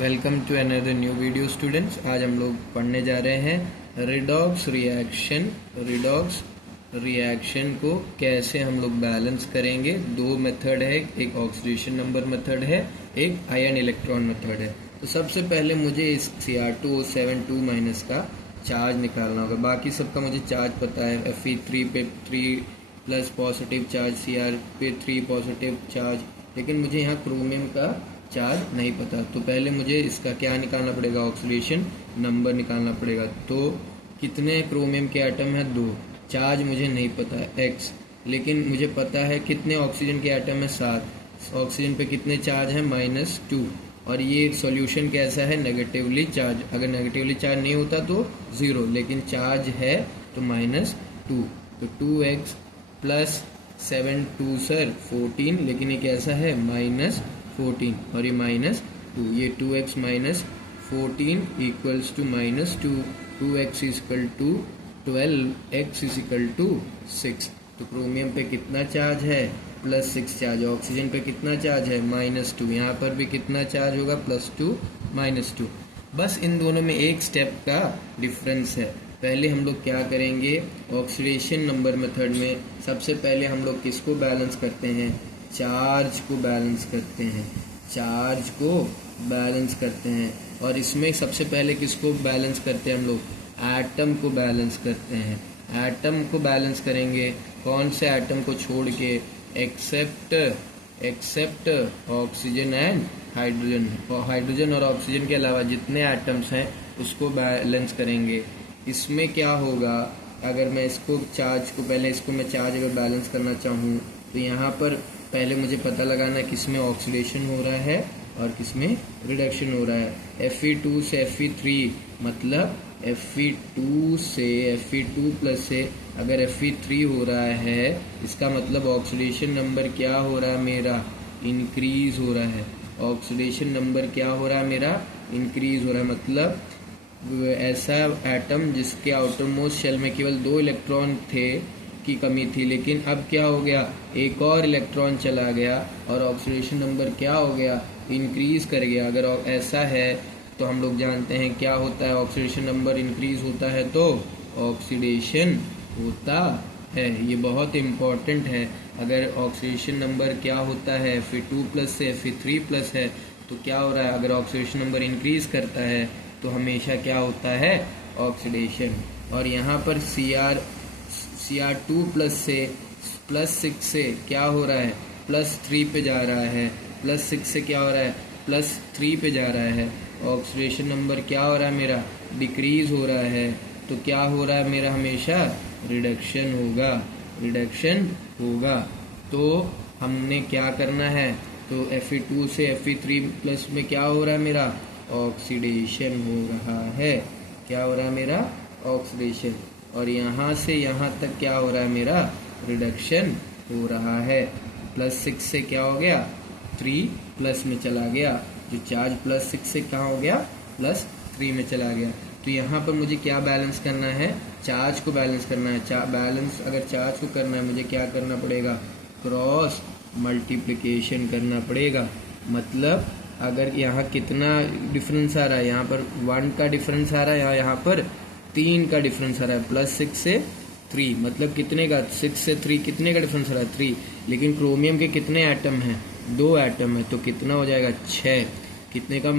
Welcome to another new video students. आज हम लोग पढ़ने जा रहे हैं रिडॉक्स रिएक्शन को कैसे हम लोग बैलेंस करेंगे। दो मेथड है, एक ऑक्सीडेशन नंबर मेथड है, एक आयन इलेक्ट्रॉन मेथड है। तो सबसे पहले मुझे इस Cr2O7 2- का चार्ज निकालना होगा। बाकी सबका मुझे चार्ज पता है, Fe3 पे 3+ पॉजिटिव चार्ज, Cr पे 3 पॉजिटिव चार्ज, लेकिन मुझे यहाँ क्रोमियम का चार्ज नहीं पता। तो पहले मुझे इसका क्या निकालना पड़ेगा, ऑक्सीडेशन नंबर निकालना पड़ेगा। तो कितने क्रोमियम के एटम है, 2। चार्ज मुझे नहीं पता है x, लेकिन मुझे पता है कितने ऑक्सीजन के एटम है, 7। ऑक्सीजन पे कितने चार्ज है, -2। और ये सॉल्यूशन कैसा है, नेगेटिवली चार्ज। अगर नेगेटिवली चार्ज नहीं होता तो 0, लेकिन चार्ज है तो -2। तो 2x प्लस 7 2 सर 14, लेकिन ये कैसा है, -14 और ये -2। ये 2x -14 equals to -2। 2x equal to 12, x equal to 6। तो क्रोमियम पे कितना चार्ज है, +6 चार्ज। ऑक्सीजन पे कितना चार्ज है, -2। यहाँ पर भी कितना चार्ज होगा, +2 -2। बस इन दोनों में एक स्टेप का डिफरेंस है। पहले हम लोग क्या करेंगे, ऑक्सीडेशन नंबर मेथड में सबसे पहले हम लोग किसको बैलेंस करते हैं, चार्ज को बैलेंस करते हैं। चार्ज को बैलेंस करते हैं। और इसमें सबसे पहले किसको बैलेंस करते हैं हम लोग, एटम को बैलेंस करते हैं। एटम को बैलेंस करेंगे, कौन से एटम को छोड़ के, except oxygen and hydrogen. Hydrogen और ऑक्सीजन के अलावा जितने एटम्स हैं उसको बैलेंस करेंगे। इसमें क्या होगा, अगर मैं इसको चार्ज को पहले इसको मैं चार्ज अगर बैलेंस करना चाहूँ तो यहाँ पर पहले मुझे पता लगाना है किसमें ऑक्सीडेशन हो रहा है और किसमें रिडक्शन हो रहा है। Fe2 से Fe3, मतलब Fe2 से Fe2+ से अगर Fe3 हो रहा है, इसका मतलब ऑक्सीडेशन नंबर क्या हो रहा है मेरा, इंक्रीज हो रहा है। ऑक्सीडेशन नंबर क्या हो रहा है मेरा, इंक्रीज हो रहा है। मतलब ऐसा एटम जिसके आउटर मोस्ट शेल में केवल 2 इलेक्ट्रॉन थे की कमी थी, लेकिन अब क्या हो गया, एक और इलेक्ट्रॉन चला गया और ऑक्सीडेशन नंबर क्या हो गया, इंक्रीज कर गया। अगर ऐसा है तो हम लोग जानते हैं क्या होता है, ऑक्सीडेशन नंबर इंक्रीज होता है तो ऑक्सीडेशन होता है। ये बहुत इम्पॉर्टेंट है। अगर ऑक्सीडेशन नंबर क्या होता है, Fe2+ से Fe3+ है तो क्या हो रहा है, अगर ऑक्सीडेशन नंबर इंक्रीज करता है तो हमेशा क्या होता है, ऑक्सीडेशन। और यहाँ पर Cr2+ से +6 से क्या हो रहा है, +3 पे जा रहा है। +6 से क्या हो रहा है, +3 पे जा रहा है। ऑक्सीडेशन नंबर क्या हो रहा है मेरा, डिक्रीज हो रहा है। तो क्या हो रहा है मेरा, हमेशा रिडक्शन होगा। तो हमने क्या करना है, तो Fe2 से Fe3+ में क्या हो रहा है मेरा, ऑक्सीडेशन हो रहा है। क्या हो रहा है मेरा, ऑक्सीडेशन। और यहाँ से यहाँ तक क्या हो रहा है मेरा, रिडक्शन हो रहा है। +6 से क्या हो गया, 3+ में चला गया। जो चार्ज +6 से कहाँ हो गया, +3 में चला गया। तो यहाँ पर मुझे क्या बैलेंस करना है, चार्ज को बैलेंस करना है। बैलेंस अगर चार्ज को करना है मुझे क्या करना पड़ेगा, क्रॉस मल्टीप्लिकेशन करना पड़ेगा। मतलब अगर यहाँ कितना डिफरेंस आ रहा है, यहाँ पर 1 का डिफरेंस आ रहा है, यहाँ पर 3 का डिफरेंस आ रहा है। +6 से 3 मतलब कितने का, 6 से 3 कितने का डिफरेंस आ रहा है, 3। लेकिन क्रोमियम के कितने एटम हैं, 2 एटम है, तो कितना हो जाएगा, 6। कितने का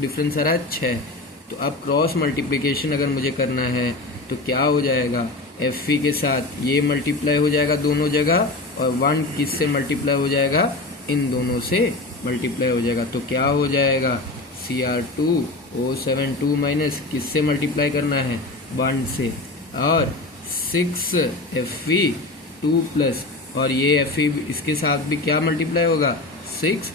डिफरेंस आ रहा है, 6। तो अब क्रॉस मल्टीप्लिकेशन अगर मुझे करना है तो क्या हो जाएगा, Fe के साथ ये मल्टीप्लाई हो जाएगा दोनों जगह, और 1 किससे मल्टीप्लाई हो जाएगा, इन दोनों से मल्टीप्लाई हो जाएगा। तो क्या हो जाएगा, Cr2O7 2- किससे मल्टीप्लाई करना है, 1 से, और 6 Fe2+, और ये Fe इसके साथ भी क्या मल्टीप्लाई होगा, 6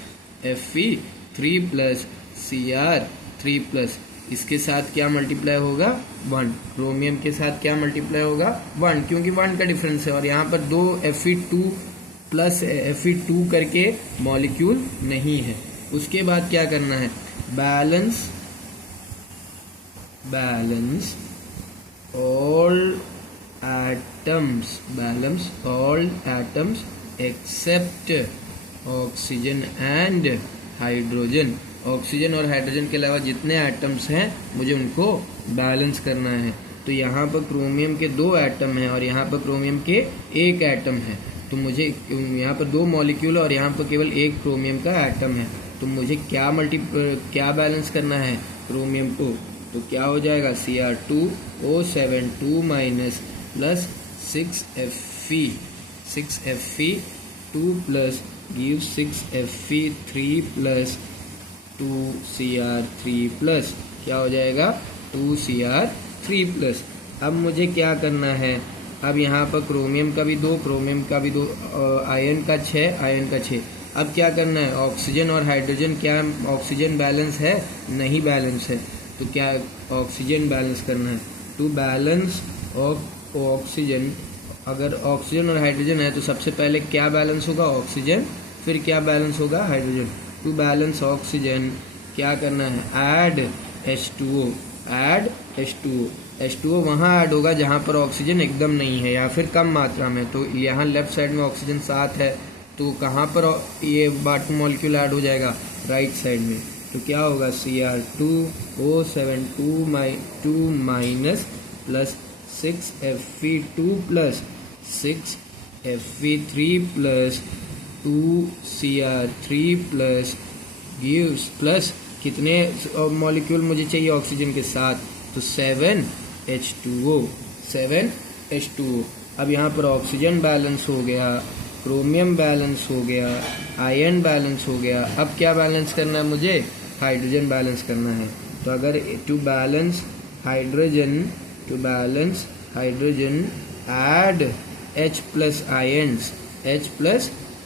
Fe3+ Cr3+, इसके साथ क्या मल्टीप्लाई होगा, 1। क्रोमियम के साथ क्या मल्टीप्लाई होगा, 1, क्योंकि 1 का डिफरेंस है। और यहाँ पर 2 Fe2+ Fe2 करके मॉलिक्यूल नहीं है। उसके बाद क्या करना है, balance all atoms except oxygen and hydrogen. Oxygen और हाइड्रोजन के अलावा जितने एटम्स हैं मुझे उनको बैलेंस करना है। तो यहाँ पर क्रोमियम के 2 एटम हैं और यहाँ पर क्रोमियम के 1 एटम है। तो मुझे यहाँ पर 2 मॉलिक्यूल और यहाँ पर केवल 1 क्रोमियम का एटम है। तो मुझे क्या बैलेंस करना है क्रोमियम को, तो क्या हो जाएगा Cr2O72 minus plus 6Fe2 plus give 6Fe3 plus 2Cr3 plus क्या हो जाएगा 2Cr3 प्लस। अब मुझे क्या करना है, अब यहाँ पर क्रोमियम का भी 2, क्रोमियम का भी 2, आयन का 6, आयन का 6। अब क्या करना है, ऑक्सीजन और हाइड्रोजन, क्या ऑक्सीजन बैलेंस है, नहीं बैलेंस है। तो क्या ऑक्सीजन बैलेंस करना है। टू बैलेंस ऑक्सीजन, अगर ऑक्सीजन और हाइड्रोजन है तो सबसे पहले क्या बैलेंस होगा, ऑक्सीजन, फिर क्या बैलेंस होगा, हाइड्रोजन। टू बैलेंस ऑक्सीजन क्या करना है, ऐड H2O वहाँ ऐड होगा जहाँ पर ऑक्सीजन एकदम नहीं है या फिर कम मात्रा में। तो यहाँ लेफ्ट साइड में ऑक्सीजन 7 है, तो कहाँ पर ये बॉटम मॉलिक्यूल ऐड हो जाएगा, राइट साइड में। तो क्या होगा Cr2O72 minus plus 6Fe2 plus 6Fe3 plus 2Cr3 plus gives plus कितने मॉलिक्यूल मुझे चाहिए ऑक्सीजन के साथ, तो 7H2O। अब यहाँ पर ऑक्सीजन बैलेंस हो गया, क्रोमियम बैलेंस हो गया, आयन बैलेंस हो गया। अब क्या बैलेंस करना है मुझे, हाइड्रोजन बैलेंस करना है। तो अगर to balance hydrogen add H plus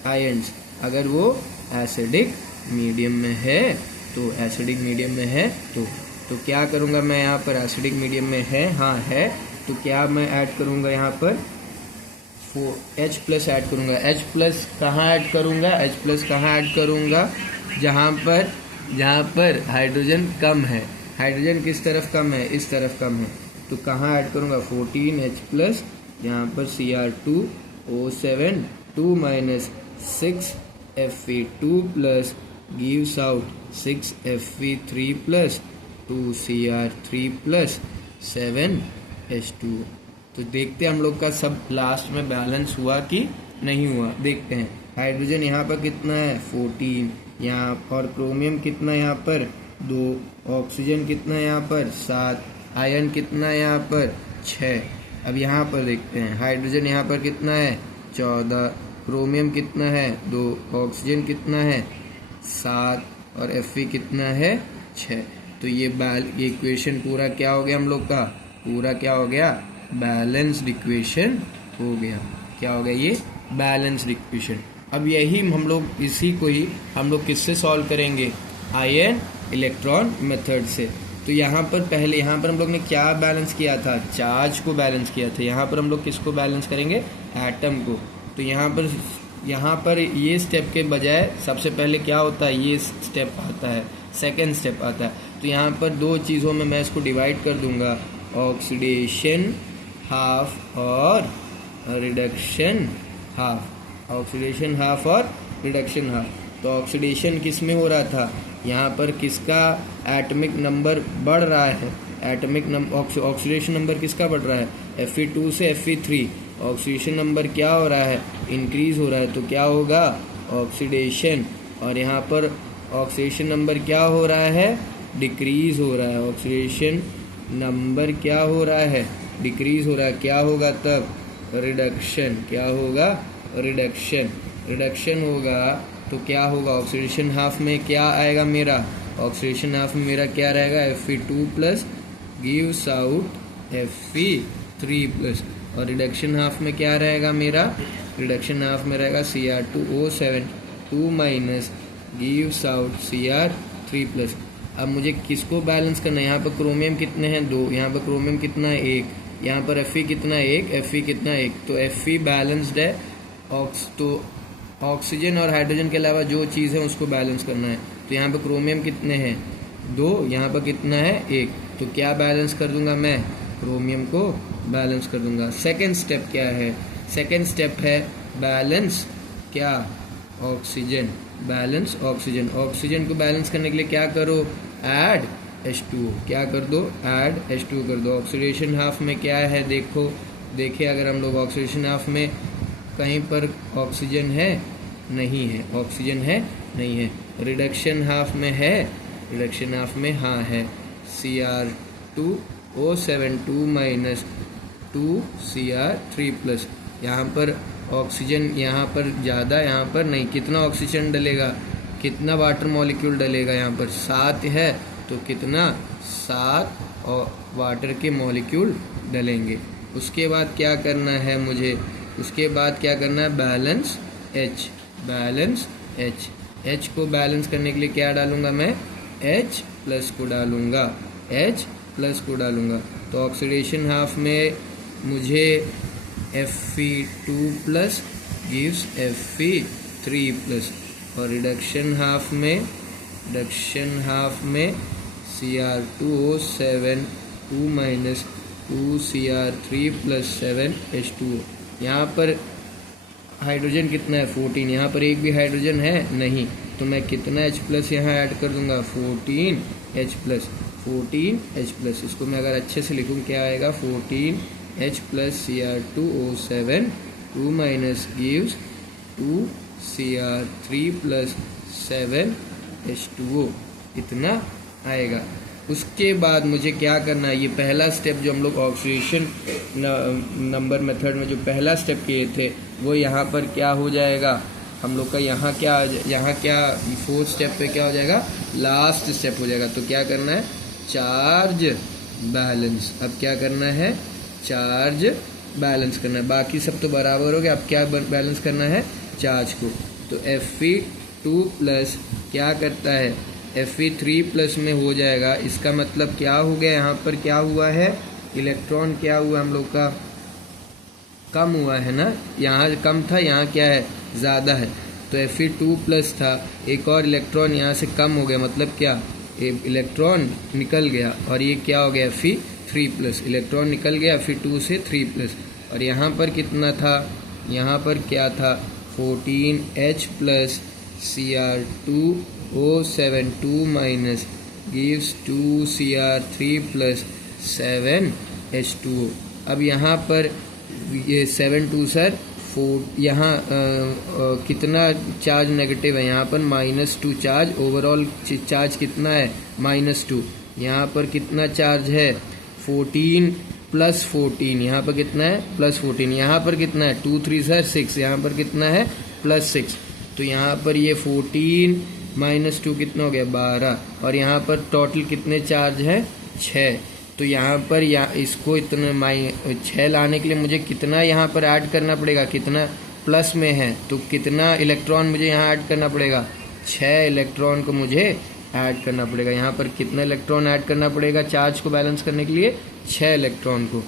ions, अगर वो एसिडिक मीडियम में है तो क्या करूँगा मैं यहाँ पर, एसिडिक मीडियम में है, हाँ है, तो क्या मैं ऐड करूँगा यहाँ पर H प्लस ऐड करूँगा। H प्लस कहाँ ऐड करूँगा, जहाँ पर हाइड्रोजन कम है। हाइड्रोजन किस तरफ कम है, इस तरफ कम है, तो कहाँ ऐड करूँगा 14H प्लस, यहाँ पर Cr2O72 minus 6Fe2 plus gives out 6Fe3 plus 2Cr3 plus 7H2O। तो देखते हैं हम लोग का सब लास्ट में बैलेंस हुआ कि नहीं हुआ, देखते हैं। हाइड्रोजन यहाँ पर कितना है 14, यहाँ और क्रोमियम कितना यहाँ पर 2, ऑक्सीजन कितना यहाँ पर 7, आयन कितना यहाँ पर 6। अब यहाँ पर देखते हैं, हाइड्रोजन यहाँ पर कितना है 14, क्रोमियम कितना है 2, ऑक्सीजन कितना है 7 और Fe कितना है 6। तो ये इक्वेशन पूरा क्या हो गया हम लोग का, पूरा क्या हो गया, बैलेंस्ड इक्वेशन हो गया। क्या हो गया, ये बैलेंस्ड इक्वेशन। अब यही हम लोग हम लोग किससे सॉल्व करेंगे, आयन इलेक्ट्रॉन मेथड से। तो यहाँ पर हम लोग ने क्या बैलेंस किया था, चार्ज को बैलेंस किया था। यहाँ पर हम लोग किसको बैलेंस करेंगे, एटम को। तो यहाँ पर ये स्टेप के बजाय सबसे पहले क्या होता है, ये स्टेप आता है, सेकेंड स्टेप आता है। तो यहाँ पर 2 चीज़ों में मैं इसको डिवाइड कर दूंगा, ऑक्सीडेशन हाफ और रिडक्शन हाफ। ऑक्सीडेशन हाफ और रिडक्शन हाफ। तो ऑक्सीडेशन किस में हो रहा था, यहाँ पर किसका एटॉमिक नंबर बढ़ रहा है, ऑक्सीडेशन नंबर किसका बढ़ रहा है, Fe2 से Fe3। ऑक्सीडेशन नंबर क्या हो रहा है, इंक्रीज हो रहा है, तो क्या होगा ऑक्सीडेशन। और यहाँ पर ऑक्सीडेशन नंबर क्या हो रहा है, डिक्रीज हो रहा है। ऑक्सीडेशन नंबर क्या हो रहा है, डिक्रीज हो रहा है। क्या होगा तब, रिडक्शन। क्या होगा, रिडक्शन होगा। तो क्या होगा, ऑक्सीडेशन हाफ में क्या आएगा मेरा, ऑक्सीडेशन हाफ में मेरा क्या रहेगा, Fe2 plus gives out Fe3 plus. और रिडक्शन हाफ में क्या रहेगा मेरा, रिडक्शन हाफ में रहेगा Cr2O72 minus gives out Cr3 plus. अब मुझे किसको बैलेंस करना है, यहाँ पर क्रोमियम कितने हैं 2, यहाँ पर क्रोमियम कितना है 1, यहाँ पर Fe कितना है 1, Fe कितना है 1। तो Fe बैलेंस्ड है। तो ऑक्सीजन और हाइड्रोजन के अलावा जो चीज़ है उसको बैलेंस करना है। तो यहाँ पर क्रोमियम कितने हैं 2, यहाँ पर कितना है 1। तो क्या बैलेंस कर दूंगा मैं, क्रोमियम को बैलेंस कर दूंगा। सेकेंड स्टेप क्या है, सेकेंड स्टेप है बैलेंस क्या, ऑक्सीजन। Balance oxygen. ऑक्सीजन को बैलेंस करने के लिए क्या करो, ऐड H2O। क्या कर दो, ऐड H2O कर दो। ऑक्सीडेशन हाफ में क्या है, देखिए अगर हम लोग ऑक्सीडेशन हाफ में कहीं पर ऑक्सीजन है, नहीं है, ऑक्सीजन है, नहीं है। रिडक्शन हाफ में है, रिडक्शन हाफ में हाँ है, Cr2O72 माइनस 2Cr3+। यहाँ पर ऑक्सीजन यहाँ पर ज़्यादा, यहाँ पर नहीं। कितना ऑक्सीजन डलेगा, कितना वाटर मॉलिक्यूल डलेगा, यहाँ पर 7 है तो कितना 7 और वाटर के मॉलिक्यूल डलेंगे। उसके बाद क्या करना है मुझे, उसके बाद क्या करना है, बैलेंस H, बैलेंस H को बैलेंस करने के लिए क्या डालूंगा मैं, H+ को डालूंगा, H+ को डालूंगा। तो ऑक्सीडेशन हाफ में मुझे Fe2+ गिव्स Fe3+, और रिडक्शन हाफ में Cr2O72 माइनस 2Cr3+7H2O। यहाँ पर हाइड्रोजन कितना है, 14। यहाँ पर एक भी हाइड्रोजन है नहीं, तो मैं कितना H+ यहाँ ऐड कर दूंगा, 14H+। इसको मैं अगर अच्छे से लिखूँ क्या आएगा, 14H+ Cr2O72 minus gives 2Cr3+7H2O, इतना आएगा। उसके बाद मुझे क्या करना है, ये पहला स्टेप जो हम लोग ऑक्सीडेशन नंबर मेथड में जो पहला स्टेप किए थे वो यहाँ पर क्या हो जाएगा हम लोग का, यहाँ क्या फोर्थ स्टेप पे क्या हो जाएगा, लास्ट स्टेप हो जाएगा। तो क्या करना है, चार्ज बैलेंस। अब क्या करना है, चार्ज बैलेंस करना है। बाकी सब तो बराबर हो गया, अब क्या बैलेंस करना है, चार्ज को। तो Fe2+ क्या करता है, Fe3+ में हो जाएगा। इसका मतलब क्या हो गया, यहाँ पर क्या हुआ है, इलेक्ट्रॉन क्या हुआ हम लोग का, कम हुआ है ना। यहाँ कम था, यहाँ क्या है, ज़्यादा है। तो Fe2+ था, एक और इलेक्ट्रॉन यहाँ से कम हो गया, मतलब क्या, एक इलेक्ट्रॉन निकल गया, और ये क्या हो गया, Fe3+। इलेक्ट्रॉन निकल गया Fe2 से 3+। और यहाँ पर कितना था, यहाँ पर क्या था, 14H+ Cr2O72 minus gives 2Cr3+7H2O। अब यहाँ पर ये 7 सर 4, यहाँ कितना चार्ज नेगेटिव है, यहाँ पर -2 चार्ज, ओवरऑल चार्ज कितना है, -2। यहाँ पर कितना चार्ज है, 14+14, यहाँ पर कितना है, +14। यहाँ पर कितना है, 2 3 सर 6, यहाँ पर कितना है, +6। तो यहाँ पर ये 14 -2 कितना हो गया, 12। और यहाँ पर टोटल कितने चार्ज है, 6। तो यहाँ पर इसको इतने 6 लाने के लिए मुझे कितना यहाँ पर ऐड करना पड़ेगा, कितना प्लस में है तो कितना इलेक्ट्रॉन मुझे यहाँ ऐड करना पड़ेगा, 6 इलेक्ट्रॉन को मुझे ऐड करना पड़ेगा। यहाँ पर कितना इलेक्ट्रॉन ऐड करना पड़ेगा चार्ज को बैलेंस करने के लिए, 6 इलेक्ट्रॉन को।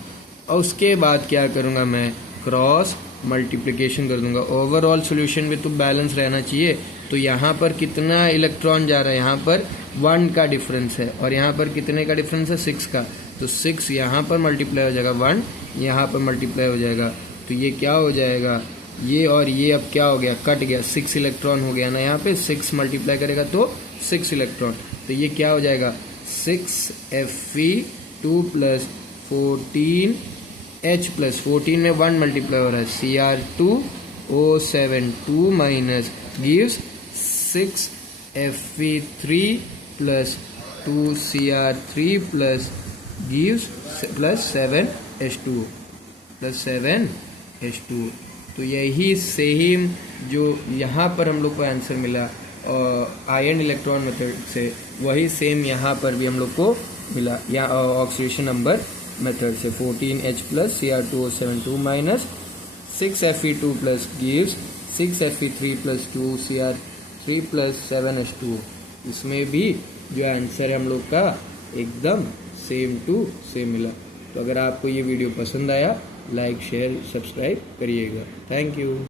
और उसके बाद क्या करूँगा मैं, क्रॉस मल्टीप्लिकेशन कर दूंगा। ओवरऑल सॉल्यूशन में तो बैलेंस रहना चाहिए। तो यहाँ पर कितना इलेक्ट्रॉन जा रहा है, यहाँ पर 1 का डिफरेंस है, और यहाँ पर कितने का डिफरेंस है, 6 का। तो 6 यहाँ पर मल्टीप्लाई हो जाएगा, 1 यहाँ पर मल्टीप्लाई हो जाएगा। तो ये क्या हो जाएगा, ये और ये अब क्या हो गया, कट गया, 6 इलेक्ट्रॉन हो गया ना। यहाँ पे 6 मल्टीप्लाई करेगा तो 6 इलेक्ट्रॉन। तो ये क्या हो जाएगा, 6Fe2 प्लस 14H+ 14 में 1 मल्टीप्लाई हो रहा है, Cr2O72 minus gives 6Fe3 plus 2Cr3 plus gives plus 7H2 plus 7H2। तो यही सेम जो यहाँ पर हम लोग को आंसर मिला आयन इलेक्ट्रॉन मेथड से, वही सेम यहाँ पर भी हम लोग को मिला या ऑक्सीडेशन नंबर मेथड से। 14H plus Cr2O72 minus 6Fe2 plus gives 6Fe3 plus 2Cr3 plus 7H2। इसमें भी जो आंसर है हम लोग का एकदम सेम टू सेम मिला। तो अगर आपको ये वीडियो पसंद आया, लाइक शेयर सब्सक्राइब करिएगा। Thank you.